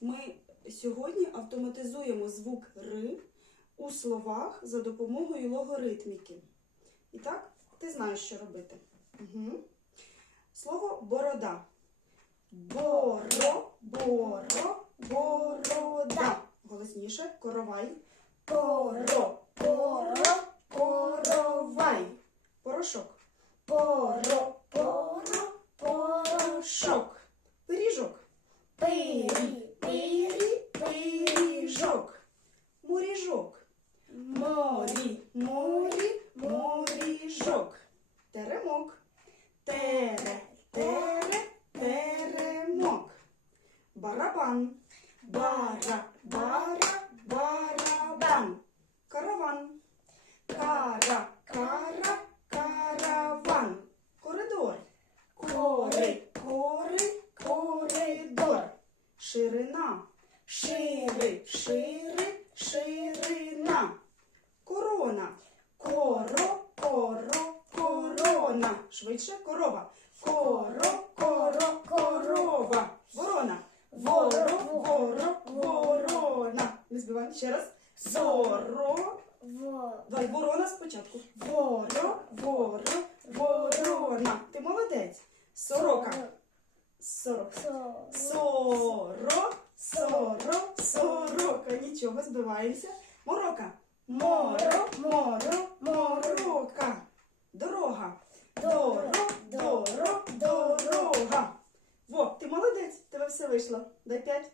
Ми сьогодні автоматизуємо звук Р у словах за допомогою логоритміки. І так, ти знаєш, що робити. Угу. Слово борода. Боро, боро, борода. Голосніше, коровай. Поро, поро, коровай. Порошок. Поро, поро, порошок. Пиріжок. Пирі, Тере, тере, теремок. Барабан. Бара, бара, барабан. Караван. Кара, кара, караван. Коридор. Кори, кори, коридор. Ширина. Шири, шири, ширина. Корона. Коро, коро, корона. Швидше корова. Коро, коро, корова. Ворона. Воро, воро, ворона. Не збивай ще раз. Зоро. Давай, ворона спочатку. Воро, воро, ворона. Ти молодець. Сорока. Сорок. Со. Соро, соро, сорока. Нічого, збиваємося. Морока. Моро, моро, морока. Дорога. все вийшло. Дай п'ять.